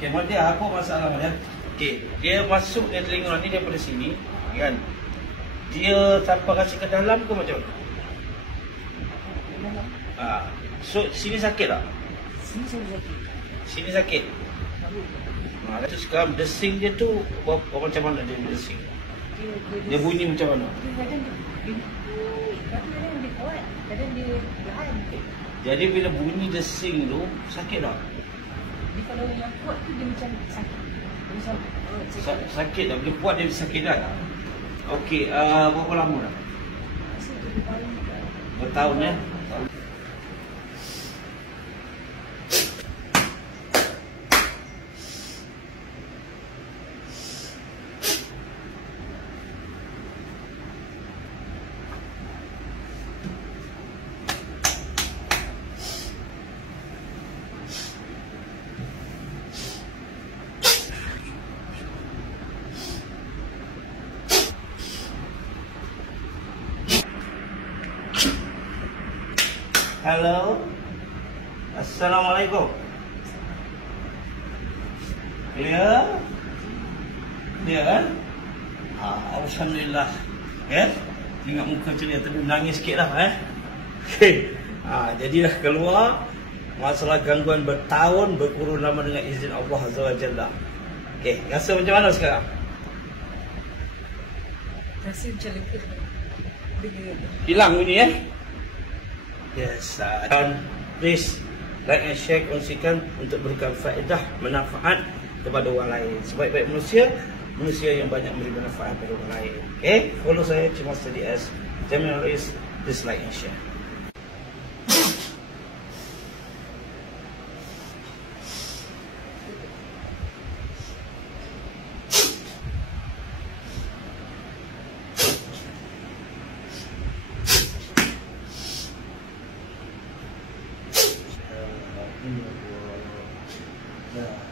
Okey, dia apa masalah dia? Okey, dia masuk dia telinga ni daripada sini, kan? Dia sampai kasih ke dalam ke macam mana? So sini sakit tak? Sini sakit. Sini sakit. Tu sekarang desing dia tu macam mana dia desing? Dia bunyi macam mana? Kadang dia kuat, kadang dia perlahan. Jadi bila bunyi desing tu sakit tak? Dia kalau yang kuat tu dia macam sakit. Dia macam Sakit tak? Bila kuat dia sakit tak? Okey, berapa lama dah? rasa 7 tahun juga. Bertahun ya? Halo. Assalamualaikum. Clear? Clear kan? Alhamdulillah. Ya? Tengok muka ceria tadi nangis sikit lah Okay. Jadi dah keluar. Masalah gangguan bertahun berkurun lama dengan izin Allah Azza wa Jalla. Okay. Rasa macam mana sekarang? Rasa macam lega. Hilang bunyi Yes, dan please like and share, kongsikan untuk berikan faedah, manfaat kepada orang lain. Sebaik-baik manusia, manusia yang banyak memberi manfaat kepada orang lain. Okay, follow saya Cik Master DS, Jamil Aris, please like and share. Yeah.